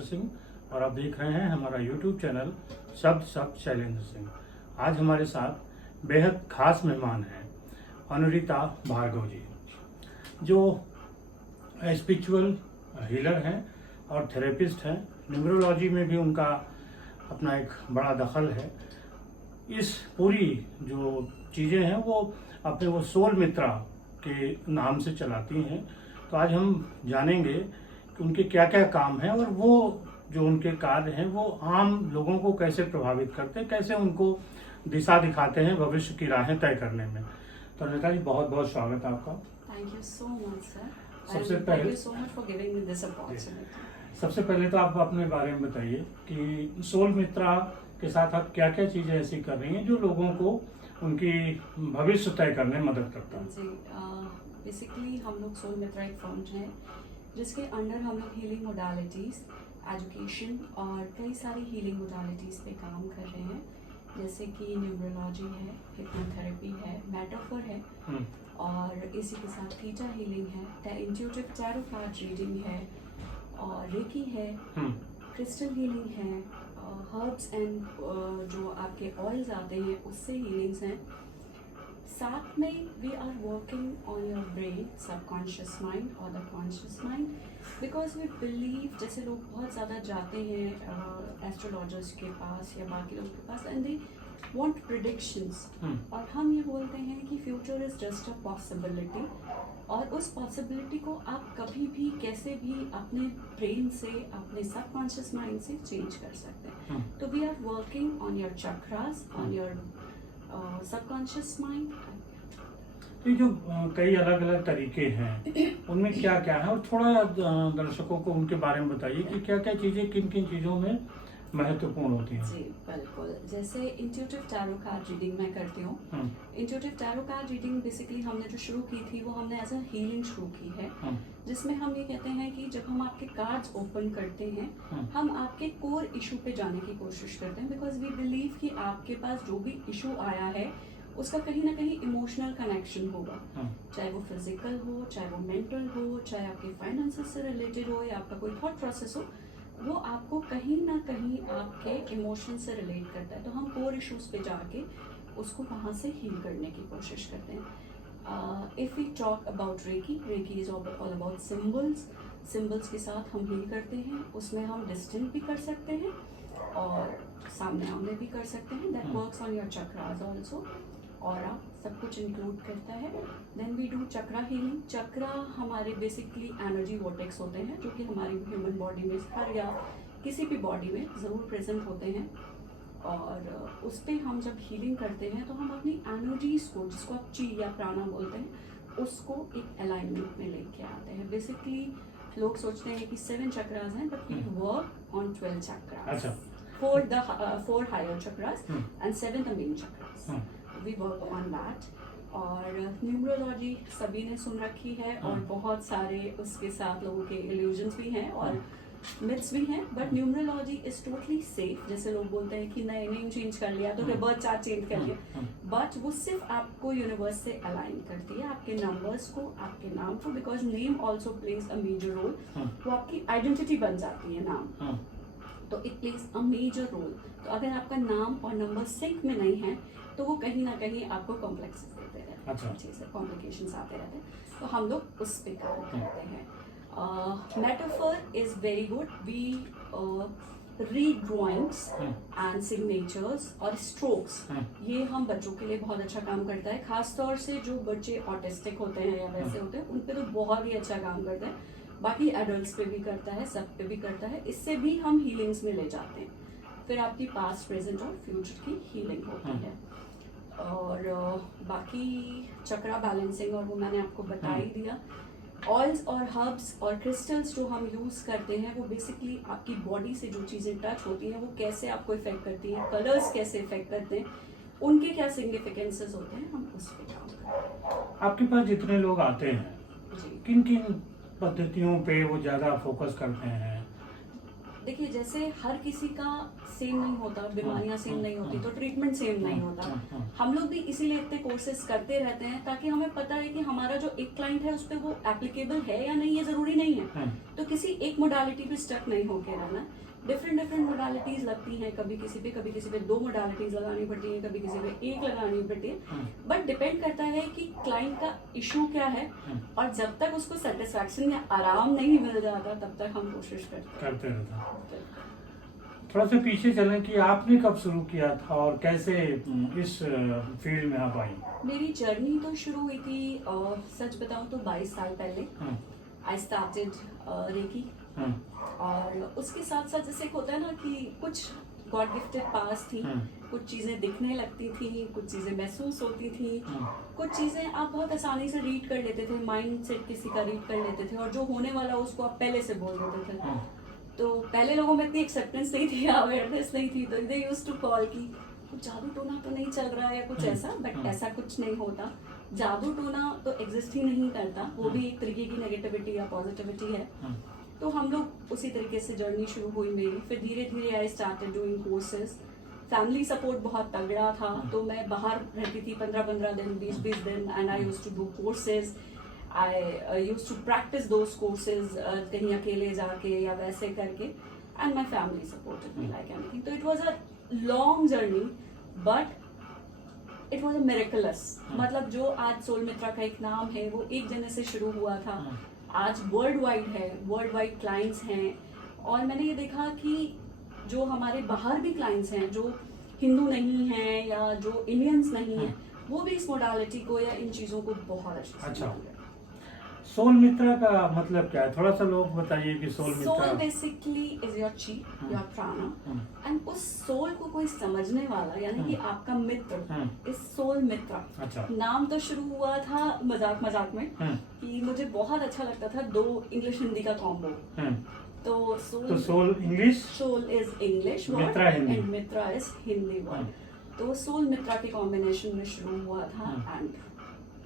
शैलेंद्र सिंह और आप देख रहे हैं हमारा YouTube चैनल शब्द शैलेंद्र सिंह। आज हमारे साथ बेहद खास मेहमान हैं अनुरिता भार्गव जी, जो स्पिरिचुअल हीलर हैं और थेरेपिस्ट हैं। न्यूमरोलॉजी में भी उनका अपना एक बड़ा दखल है। इस पूरी जो चीज़ें हैं वो अपने वो सोल मित्रा के नाम से चलाती हैं। तो आज हम जानेंगे कि उनके क्या क्या काम हैं और वो जो उनके कार्य हैं वो आम लोगों को कैसे प्रभावित करते हैं, कैसे उनको दिशा दिखाते हैं भविष्य की राहें तय करने में। तो अनिता जी, बहुत बहुत स्वागत है आपका। Thank you so much, sir. सबसे And पहले thank you so much for giving me this opportunity. सबसे पहले तो आप अपने बारे में बताइए कि सोल मित्रा के साथ आप क्या क्या चीज़ें ऐसी कर रही हैं जो लोगों को उनकी भविष्य तय करने में मदद करता है। जी, बेसिकली हम लोग सोल मित्रा एक फर्म है जिसके अंडर हम लोग हीलिंग मोडालिटीज़, एजुकेशन और कई सारी हीलिंग मोडालिटीज़ पे काम कर रहे हैं, जैसे कि न्यूमरोलॉजी है, हिप्नोथेरेपी है, मेटाफर है और इसी के साथ थीटा हीलिंग है, इंट्यूटिव टैरो कार्ड रीडिंग है और रेकी है, क्रिस्टल हीलिंग है, हर्ब्स एंड जो आपके ऑयल्स आते हैं उससे हीलिंग्स हैं। साथ में we are working on your brain, subconscious mind और the conscious mind, because we believe, जैसे लोग बहुत ज़्यादा जाते हैं एस्ट्रोलॉजर्स के पास या बाकी लोगों के पास एंड दे वांट प्रिडिक्शंस, और हम ये बोलते हैं कि future is just a possibility, और उस पॉसिबिलिटी को आप कभी भी कैसे भी अपने ब्रेन से, अपने सबकॉन्शियस माइंड से चेंज कर सकते हैं। So we are working on your chakras, on your subconscious mind. ये जो कई अलग अलग तरीके हैं उनमें क्या क्या है, और थोड़ा दर्शकों को उनके बारे में बताइए कि क्या क्या चीज़ें किन किन चीज़ों में महत्वपूर्ण होती हैं। जी बिल्कुल, जैसे इंट्यूटिव टैरो कार्ड रीडिंग मैं करती हूँ। Intuitive tarot card reading basically हमने जो शुरू की थी वो हमने एज अ हीलिंग शुरू की है, जिसमें हम ये कहते हैं कि जब हम आपके कार्ड्स ओपन करते हैं हम आपके कोर इशू पे जाने की कोशिश करते हैं, बिकॉज वी बिलीव कि आपके पास जो भी इशू आया है उसका कहीं ना कहीं इमोशनल कनेक्शन होगा, चाहे वो फिजिकल हो, चाहे वो मेंटल हो, चाहे आपके फाइनेंसेस से रिलेटेड हो या आपका कोई थॉट प्रोसेस हो, वो आपको कहीं ना कहीं आपके इमोशन से रिलेट करता है। तो हम कोर इश्यूज पे जाके उसको वहाँ से हील करने की कोशिश करते हैं। If we talk about reiki is all about symbols के साथ हम हील करते हैं। उसमें हम डिस्टेंट भी कर सकते हैं और सामने आमने भी कर सकते हैं। That works on your chakras also, और सब कुछ इंक्लूड करता है। Then we do chakra healing. Chakra हमारे बेसिकली एनर्जी वोटेक्स होते हैं जो कि हमारी ह्यूमन बॉडी में हर या किसी भी बॉडी में ज़रूर प्रेजेंट होते हैं, और उस पर हम जब हीलिंग करते हैं तो हम अपनी एनर्जीज को, जिसको आप ची या प्राणा बोलते हैं, उसको एक अलाइनमेंट में लेके आते हैं। बेसिकली लोग सोचते हैं कि 7 चक्रास हैं, but we work on 12 chakras, 4 higher chakras and 7 the main chakras. We work on that. और न्यूमरोलॉजी सभी ने सुन रखी है और बहुत सारे उसके साथ लोगों के इल्यूजन्स भी हैं और मिथ्स भी हैं, but numerology is totally safe. जैसे लोग बोलते हैं कि नए नेम चेंज कर लिया तो बर्थ चार्ट चेंज कर लिया, बट वो सिर्फ आपको यूनिवर्स से अलाइन करती है, आपके नंबर्स को, आपके नाम को, because name also plays a major role. वो आपकी आइडेंटिटी बन जाती है नाम, तो it plays a major role. तो अगर आपका नाम और नंबर सिंक में नहीं है तो वो कहीं ना कहीं आपको कॉम्प्लेक्स देते रहते हैं, चीज़ें कॉम्प्लिकेशंस आते रहते हैं। तो हम लोग उस पे काम करते हैं। Metaphor is very good. We read drawings and signatures और स्ट्रोक्स, ये हम बच्चों के लिए बहुत अच्छा काम करता है। खासतौर से जो बच्चे ऑटिस्टिक होते हैं या वैसे होते हैं उन पे तो बहुत ही अच्छा काम करता है। बाकी एडल्ट्स पे भी करता है, सब पे भी करता है। इससे भी हम हीलिंग्स में ले जाते हैं। फिर आपकी पास्ट, प्रेजेंट और फ्यूचर की हीलिंग होती है। और बाकी चक्रा बैलेंसिंग और वो मैंने आपको बता ही दिया। ऑयल्स और हर्ब्स और क्रिस्टल्स जो हम यूज़ करते हैं वो बेसिकली आपकी बॉडी से जो चीज़ें टच होती हैं वो कैसे आपको इफेक्ट करती हैं, कलर्स कैसे इफेक्ट करते हैं, उनके क्या सिग्निफिकेंसेस होते हैं, हम उस पर काम करते हैं। आपके पास जितने लोग आते हैं किन किन पद्धतियों पे वो ज़्यादा फोकस करते हैं? देखिए जैसे हर किसी का सेम नहीं होता, बीमारियां सेम नहीं होती, तो ट्रीटमेंट सेम नहीं होता। हम लोग भी इसीलिए इतने कोर्सेज करते रहते हैं ताकि हमें पता है कि हमारा जो एक क्लाइंट है उस पर वो एप्लीकेबल है या नहीं, ये जरूरी नहीं है। तो किसी एक मोडालिटी पे स्टक नहीं होके रहना। डिफरेंट मोडालिटीज लगती हैं, कभी किसी पे 2 मोडालिटीज लगानी पड़ती हैं, कभी किसी पे 1 लगानी पड़ती है। बट डिपेंड करता है कि क्लाइंट का इशू क्या है, और जब तक उसको सेटिस्फैक्शन या आराम नहीं मिल जाता तब तक हम कोशिश करते रहते हैं। थोड़ा सा पीछे चलें कि आपने कब शुरू किया था और कैसे इस फील्ड में आप आई? मेरी जर्नी तो शुरू हुई थी, सच बताऊं तो 22 साल पहले। आई स्टार्टेड रेकी, और उसके साथ साथ जैसे एक होता है ना कि कुछ गॉड गिफ्टेड पास थी, कुछ चीजें दिखने लगती थी, कुछ चीजें महसूस होती थी, कुछ चीजें आप बहुत आसानी से रीड कर लेते थे, माइंड सेट किसी का रीड कर लेते थे, और जो होने वाला उसको आप पहले से बोल देते थे। तो पहले लोगों में इतनी एक्सेप्टेंस नहीं थी, अवेयरनेस नहीं थी, तो दे यूज्ड टू कॉल कि कुछ जादू टोना तो नहीं चल रहा है या कुछ ऐसा, बट ऐसा कुछ नहीं होता। जादू टोना तो एग्जिस्ट ही नहीं करता, वो भी एक तरीके की नेगेटिविटी या पॉजिटिविटी है। तो हम लोग उसी तरीके से जर्नी शुरू हुई मेरी। फिर धीरे धीरे I started doing courses. Family support बहुत तगड़ा था, तो मैं बाहर रहती थी 15-15 दिन, 20-20 दिन, and I used to do courses. I used to practice those courses कहीं अकेले जाके या वैसे करके, and my family supported me like anything. तो it was a long journey, but it was a miraculous. मतलब जो आज सोल मित्रा का एक नाम है वो एक जने से शुरू हुआ था, आज वर्ल्ड वाइड है, वर्ल्ड वाइड क्लाइंट्स हैं। और मैंने ये देखा कि जो हमारे बाहर भी क्लाइंट्स हैं जो हिंदू नहीं हैं या जो इंडियंस नहीं हैं, वो भी इस मोडालिटी को या इन चीज़ों को बहुत अच्छे से सोल मित्रा का मतलब क्या है? थोड़ा सा लोग बताइए कि soul Mitra. Soul basically is your chi, your prana, and उस सोल को कोई समझने वाला यानी कि आपका मित्र इज सोल मित्रा। अच्छा। नाम तो शुरू हुआ था मजाक में कि मुझे बहुत अच्छा लगता था 2 इंग्लिश हिंदी का कॉम्बो। तो soul English, soul is English word and Mitra is Hindi word. तो सोल मित्रा के कॉम्बिनेशन में शुरू हुआ था, and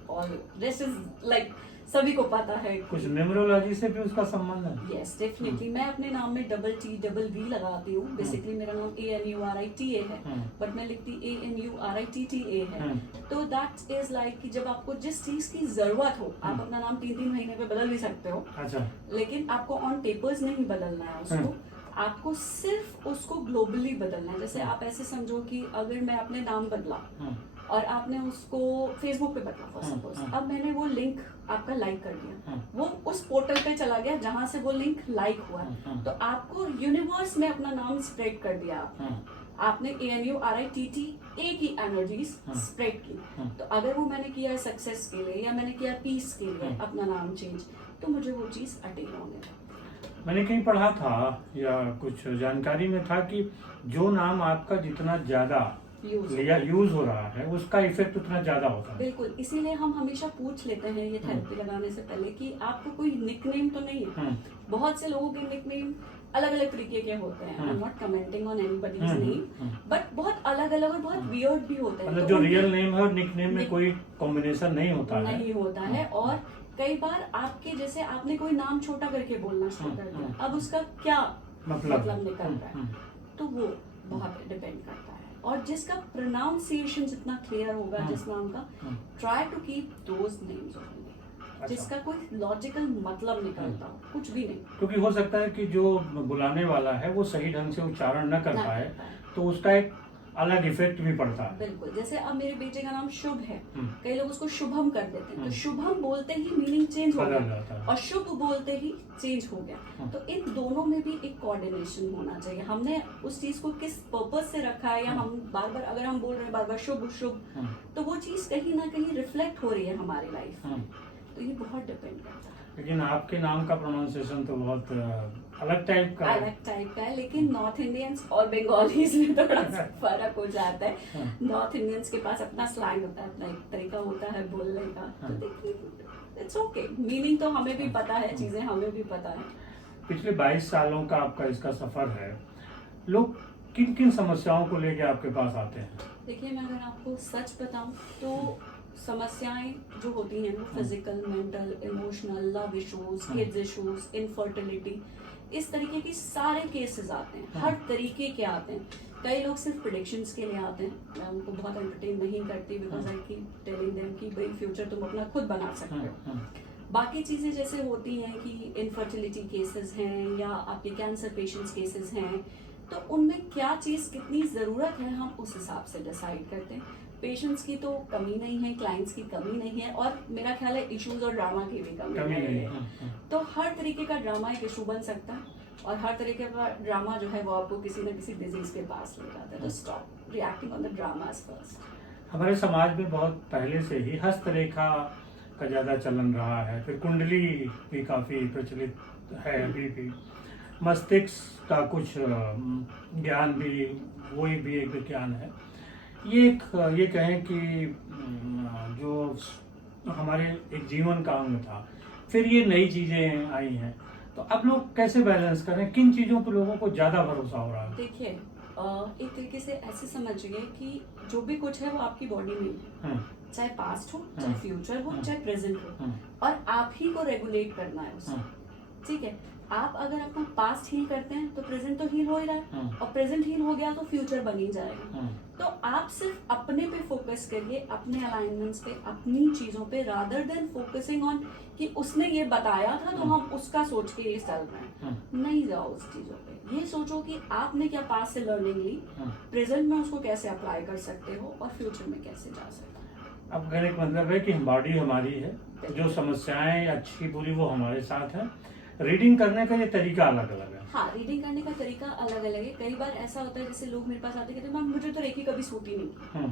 all this is like सभी को पता है। कुछ न्यूमरोलॉजी से भी उसका संबंध है? Yes definitely. मैं अपने नाम में TTV लगाती हूँ। बेसिकली मेरा नाम ANURITA है, बट मैं लिखती ANURITTA है। तो दैट इज लाइक कि जब आपको जिस चीज की जरूरत हो, आप अपना नाम 3-3 महीने पे बदल भी सकते हो। अच्छा। लेकिन आपको ऑन पेपर्स नहीं बदलना है उसको, आपको सिर्फ उसको ग्लोबली बदलना है। जैसे आप ऐसे समझो कि अगर मैं अपने नाम बदला और आपने उसको फेसबुक पे बदला फॉर सपोज, अब मैंने वो लिंक आपका लाइक कर दिया, वो उस पोर्टल पे चला गया जहां से वो लिंक लाइक हुआ, तो आपको यूनिवर्स में अपना नाम स्प्रेड कर दिया। आपने ANURITTA की एनर्जीज स्प्रेड की। तो अगर वो मैंने किया है सक्सेस के लिए या मैंने किया पीस के लिए अपना नाम चेंज, तो मुझे वो चीज अटेन होने लगी। मैंने कहीं पढ़ा था या कुछ जानकारी में था कि जो नाम आपका जितना ज्यादा यूज हो रहा है उसका इफेक्ट उतना ज्यादा होता है। बिल्कुल, इसीलिए हम हमेशा पूछ लेते हैं ये थेरेपी लगाने से पहले कि आपको कोई निकनेम तो नहीं है। बहुत से लोगों के निकनेम अलग अलग तरीके के होते हैं। I am not commenting on anybody's name, but बहुत अलग अलग और बहुत वियर्ड भी होते हैं। मतलब जो रियल नेम है और निकनेम में कोई कॉम्बिनेशन नहीं होता है। और कई बार आपके जैसे आपने कोई नाम छोटा करके बोलना शुरू कर दिया, अब उसका क्या मतलब निकल रहा है, तो वो बहुत डिपेंड करता है। और जिसका प्रोनाउंसिएशन जितना क्लियर होगा जिस नाम का, try to keep those names only, जिसका कोई लॉजिकल मतलब निकलता हो, कुछ भी नहीं। क्योंकि हो सकता है कि जो बुलाने वाला है वो सही ढंग से उच्चारण न कर पाए, तो उसका एक अलग इफेक्ट भी पड़ता है। बिल्कुल, जैसे अब मेरे बेटे का नाम शुभ है, कई लोग उसको शुभम कर देते हैं, तो शुभम बोलते ही मीनिंग चेंज हो गया और शुभ बोलते ही चेंज हो गया। तो इन दोनों में भी एक कोऑर्डिनेशन होना चाहिए। हमने उस चीज को किस पर्पस से रखा है, या हम बार बार अगर हम बोल रहे हैं बार बार शुभ शुभ, तो वो चीज कहीं ना कहीं रिफ्लेक्ट हो रही है हमारी लाइफ में। तो ये बहुत डिपेंड करता है। लेकिन आपके नाम का प्रोनाउंसिएशन तो बहुत अलग टाइप का है, लेकिन नॉर्थ इंडियंस और बंगालीज में थोड़ा सा फर्क हो जाता है। नॉर्थ इंडियंस के पास अपना स्लैंग होता है, अपना एक तरीका होता है बोलने का। तो देखिए इट्स ओके, मीनिंग तो हमें भी पता है, चीजें हमें भी पता है। पिछले 22 सालों का आपका इसका सफर है, लोग किन किन समस्याओं को लेके आपके पास आते हैं? देखिए, मैं अगर आपको सच बताऊं तो समस्याएं जो होती हैं वो physical, mental, emotional, love issues, kids issues, infertility, इस तरीके के सारे केसेस आते हैं, हर तरीके के आते हैं। कई लोग सिर्फ प्रेडिक्शंस के लिए आते हैं, मैं उनको बहुत एंटरटेन नहीं करती, because I keep telling them कि भाई फ्यूचर तुम अपना खुद बना सकते हो। बाकी चीज़ें जैसे होती हैं कि इनफर्टिलिटी केसेस हैं या आपके कैंसर पेशेंट्स केसेस हैं, तो उनमें क्या चीज़ कितनी ज़रूरत है हम उस हिसाब से डिसाइड करते हैं। पेशेंट्स की तो कमी नहीं है, क्लाइंट्स की कमी नहीं है, और मेरा ख्याल है इश्यूज और ड्रामा की भी कमी नहीं है। तो हर तरीके का ड्रामा एक इशू बन सकता है, और हर तरीके का ड्रामा जो है वो आपको किसी न किसी डिजीज के पास ले जाता है। तो stop reacting on the dramas first. हमारे समाज में बहुत पहले से ही हस्तरेखा का ज़्यादा चलन रहा है, फिर कुंडली भी काफ़ी प्रचलित है अभी भी, मस्तिष्क का कुछ ज्ञान भी, वही भी एक विज्ञान है। ये कहें कि जो हमारे एक जीवन का अंग था, फिर ये नई चीज़ें आई हैं, तो अब लोग कैसे बैलेंस करें, किन चीज़ों पर लोगों को ज़्यादा भरोसा हो रहा है? देखिए, एक तरीके से ऐसे समझिए कि जो भी कुछ है वो आपकी बॉडी में है, चाहे पास्ट हो, चाहे फ्यूचर हो, चाहे प्रेजेंट हो, और आप ही को रेगुलेट करना है उससे। ठीक है, आप अगर अपना पास्ट हील करते हैं तो प्रेजेंट तो हील हो ही रहा है, और प्रेजेंट हील हो गया तो फ्यूचर बन ही जाएगा। तो आप सिर्फ अपने पे फोकस करिए, अपने अलाइनमेंट्स पे, अपनी चीजों पे, रादर देन फोकसिंग ऑन कि उसने ये बताया था तो हम उसका सोच के ये चल रहे हैं। नहीं जाओ उस चीजों पे, ये सोचो कि आपने क्या पास्ट से लर्निंग ली, प्रेजेंट में उसको कैसे अप्लाई कर सकते हो, और फ्यूचर में कैसे जा सकते हो। अब कहने का मतलब है कि बॉडी हमारी है, जो समस्याएं अच्छी बुरी वो हमारे साथ है। रीडिंग करने का ये तरीका अलग अलग है। हाँ, रीडिंग करने का तरीका अलग अलग है। कई बार ऐसा होता है जैसे लोग मेरे पास आते कहते हैं मैम मुझे तो रेकी कभी सूट ही नहीं,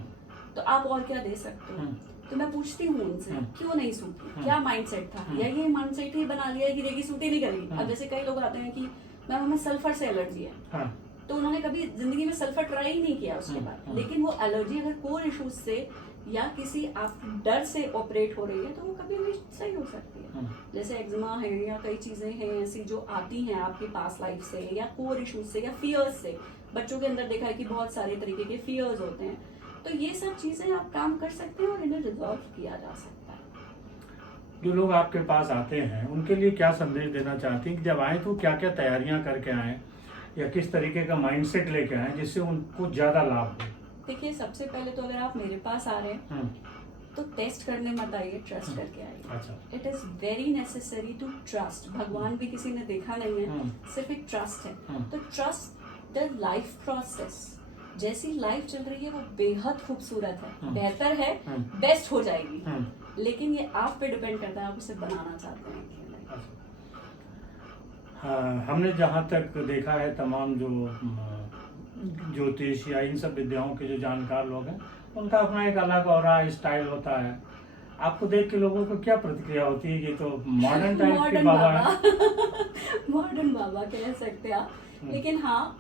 तो आप और क्या दे सकते हो। तो मैं पूछती हूँ उनसे क्यों नहीं सूटी, क्या माइंडसेट था, या ये माइंडसेट ही बना लिया है कि रेकी सूट ही नहीं करेगी। अब जैसे कई लोग आते हैं कि मैम हमें सल्फर से एलर्जी है, तो उन्होंने कभी जिंदगी में सल्फर ट्राई ही नहीं किया उसके बाद, लेकिन वो एलर्जी अगर कोर इश्यूज से या किसी आप डर से ऑपरेट हो रही है तो वो कभी भी सही हो सकती है। जैसे एक्जिमा है या कई चीजें हैं ऐसी जो आती हैं आपकी पास्ट लाइफ से या कोर इश्यूज से या फियर्स से। बच्चों के अंदर देखा है कि बहुत सारे तरीके के फियर्स होते हैं, तो ये सब चीजें आप काम कर सकते हैं और इन्हें रिजॉल्व किया जा सकता है। जो लोग आपके पास आते हैं उनके लिए क्या संदेश देना चाहती हैं कि जब आए तो क्या क्या तैयारियां करके आए, या किस तरीके का माइंडसेट लेके आए जिससे उनको ज्यादा लाभ हो? देखिए, सबसे पहले तो अगर आप मेरे पास आ रहे हैं तो टेस्ट करने मत आइए, ट्रस्ट करके आइए। अच्छा। It is very necessary to trust. भगवान भी किसी ने देखा नहीं है, सिर्फ एक ट्रस्ट है। तो ट्रस्ट द लाइफ प्रोसेस। जैसी लाइफ चल रही है वो बेहद खूबसूरत है, बेहतर है, बेस्ट हो जाएगी, लेकिन ये आप पे डिपेंड करता है आप उसे बनाना चाहते हैं। हाँ, हमने जहाँ तक देखा है तमाम जो ज्योतिष या इन सब विद्याओं के जो जानकार लोग हैं उनका अपना एक अलग और स्टाइल होता है। आपको देख के लोगों को क्या प्रतिक्रिया होती है? ये तो मॉडर्न टाइप के बाबा है। मॉडर्न बाबा कह सकते हैं आप, लेकिन हाँ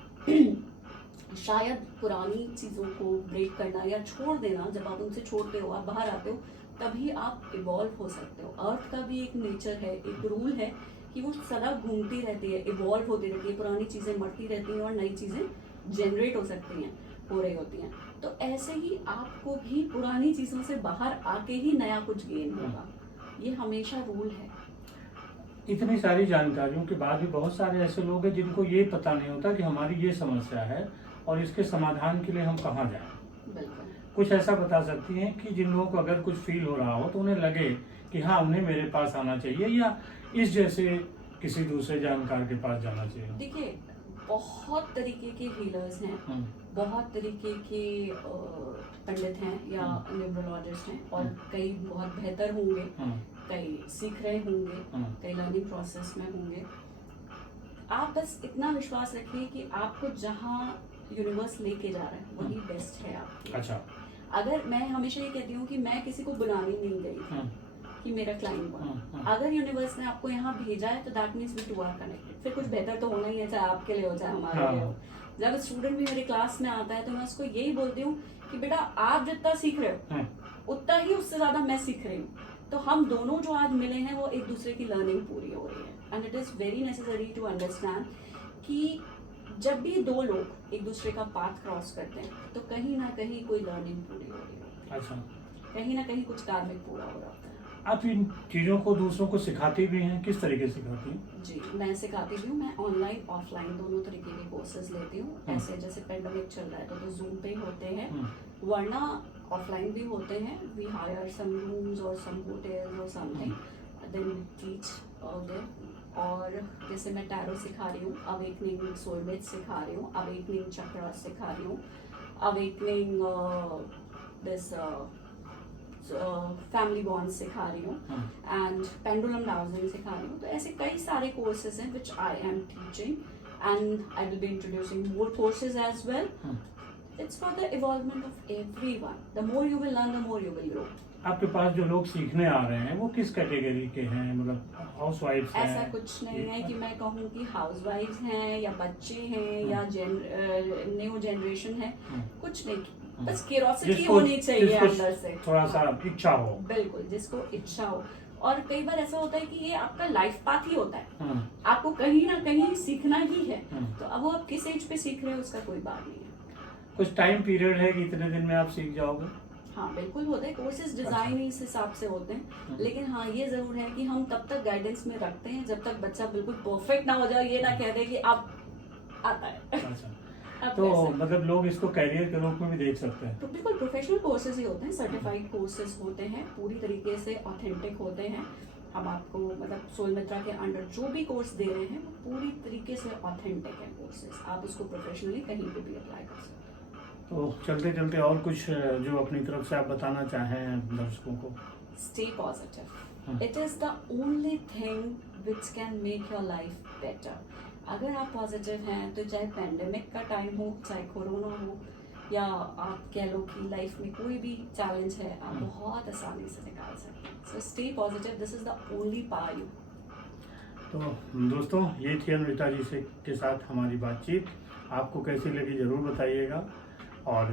शायद पुरानी चीजों को ब्रेक करना या छोड़ देना, जब आप उनसे छोड़ते हो, आप बाहर आते हो, तभी आप इवॉल्व हो सकते हो। अर्थ का भी एक नेचर है, एक रूल है कि वो सदा घूमती रहती है, इवॉल्व होती रहती है, पुरानी चीजें मरती रहती हैं और नई चीजें जनरेट हो सकती हैं, हो रही होती हैं। तो ऐसे ही आपको भी पुरानी चीजों से बाहर आके ही नया कुछ गेन होगा, ये हमेशा रूल है। इतनी सारी जानकारियों के बाद भी बहुत सारे ऐसे लोग हैं जिनको ये पता नहीं होता कि हमारी ये समस्या है और इसके समाधान के लिए हम कहाँ जाएं। बिल्कुल। कुछ ऐसा बता सकती हैं कि जिन लोगों को अगर कुछ फील हो रहा हो तो उन्हें लगे कि हाँ उन्हें मेरे पास आना चाहिए या इस जैसे किसी दूसरे जानकार के पास जाना चाहिए? देखिए, बहुत तरीके के हीलर्स हैं, बहुत तरीके के पंडित हैं या न्यूरोलॉजिस्ट हैं, और कई बहुत बेहतर होंगे, कई सीख रहे होंगे, कई लर्निंग प्रोसेस में होंगे। आप बस इतना विश्वास रखिए कि आपको जहाँ यूनिवर्स लेके जा रहा है वही बेस्ट है आपके। अच्छा। अगर मैं हमेशा ये कहती हूँ कि मैं किसी को बुलाने नहीं गई कि मेरा क्लाइंट बना, अगर यूनिवर्स ने आपको यहाँ भेजा है तो that means we too are connected. फिर कुछ बेहतर तो होना ही है, चाहे आपके लिए हो चाहे हमारे लिए हो। जब स्टूडेंट भी मेरे क्लास में आता है तो मैं उसको यही बोलती हूँ कि बेटा आप जितना सीख रहे हो उतना ही उससे ज्यादा मैं सीख रही हूँ, तो हम दोनों जो आज मिले हैं वो एक दूसरे की लर्निंग पूरी हो रही है। And it is very necessary to understand कि जब भी दो लोग एक दूसरे का पाथ क्रॉस करते हैं तो कहीं ना कहीं कोई लर्निंग पूरी हो रही है। अच्छा। कहीं ना कहीं कुछ कार्मिक पूरा हो रहा होता है। आप इन चीज़ों को दूसरों को सिखाती भी हैं, किस तरीके से सिखाती हैं? जी, मैं सिखाती भी हूँ। मैं ऑनलाइन ऑफलाइन दोनों तरीके के कोर्सेज लेती हूँ। ऐसे जैसे पेंडेमिक चल रहा है तो जूम पे ही होते हैं, वरना ऑफलाइन भी होते हैं। वी हायर सम रूम्स और सम होटल्स और समथिंग, देन टीच देयर। और जैसे मैं टैरो सिखा रही हूँ, अवेकनिंग सोलमेट सिखा रही हूँ, अवेकनिंग चक्र सिखा रही हूँ, अवेकनिंग दिस फैमिली बॉन्ड सिखा रही हूँ, एंड पेंडुलम डाउजिंग सिखा रही हूँ। तो ऐसे कई सारे कोर्सेज हैं which I am teaching, and I will be introducing more courses as well. It's for the evolvement of everyone. The more you will learn, the more you will grow. आपके पास जो लोग सीखने आ रहे हैं वो किस कैटेगरी के हैं, मतलब हाउस वाइफ्स हैं? ऐसा कुछ नहीं है कि मैं कहूँ कि हाउस वाइफ्स हैं या बच्चे हैं या न्यू जनरेशन है, कुछ नहीं। बस क्यूरोसिटी होनी चाहिए अंदर से, थोड़ा सा इच्छा हो। बिल्कुल, जिसको इच्छा हो। और कई बार ऐसा होता है कि ये आपका लाइफ पाथ ही होता है, आपको कहीं ना कहीं सीखना ही है। तो अब वो आप किस एज पे सीख रहे हो उसका कोई बात नहीं है। कुछ टाइम पीरियड है कि इतने दिन में आप सीख जाओगे? हाँ बिल्कुल होते हैं, कोर्सेज डिजाइन इस हिसाब से होते हैं। लेकिन हाँ ये जरूर है कि हम तब तक गाइडेंस में रखते हैं जब तक बच्चा बिल्कुल परफेक्ट ना हो जाए, ये ना कह दे कि अब आता है। अच्छा। तो मतलब लोग इसको कैरियर के रूप में भी देख सकते हैं? तो बिल्कुल प्रोफेशनल कोर्सेज ही होते हैं, सर्टिफाइड कोर्सेज होते हैं, पूरी तरीके से ऑथेंटिक होते हैं। हम आपको मतलब सोल मित्रा के अंडर जो भी कोर्स दे रहे हैं वो पूरी तरीके से ऑथेंटिक है कोर्सेज, आप उसको प्रोफेशनली कहीं पे भी अप्लाई कर सकते हैं। तो चलते चलते और कुछ जो अपनी तरफ से आप बताना चाहें दर्शकों को? Stay positive. It is the only thing which can make your life better. अगर आप पॉजिटिव हैं तो चाहे पेंडेमिक का टाइम हो, चाहे कोरोना हो, या आप कह लो कि लाइफ में कोई भी चैलेंज है, आप बहुत आसानी से निकाल सकते हैं। So stay positive, this is the only power you. तो दोस्तों, ये थी अनुरिता जी से के साथ हमारी बातचीत। आपको कैसी लगी ज़रूर बताइएगा, और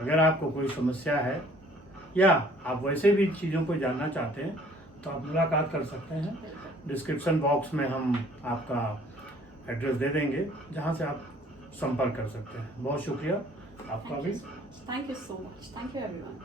अगर आपको कोई समस्या है या आप वैसे भी चीज़ों को जानना चाहते हैं तो आप मुलाकात कर सकते हैं। डिस्क्रिप्शन बॉक्स में हम आपका एड्रेस दे देंगे जहां से आप संपर्क कर सकते हैं। बहुत शुक्रिया आपका भी। Thank you so much. Thank you everyone.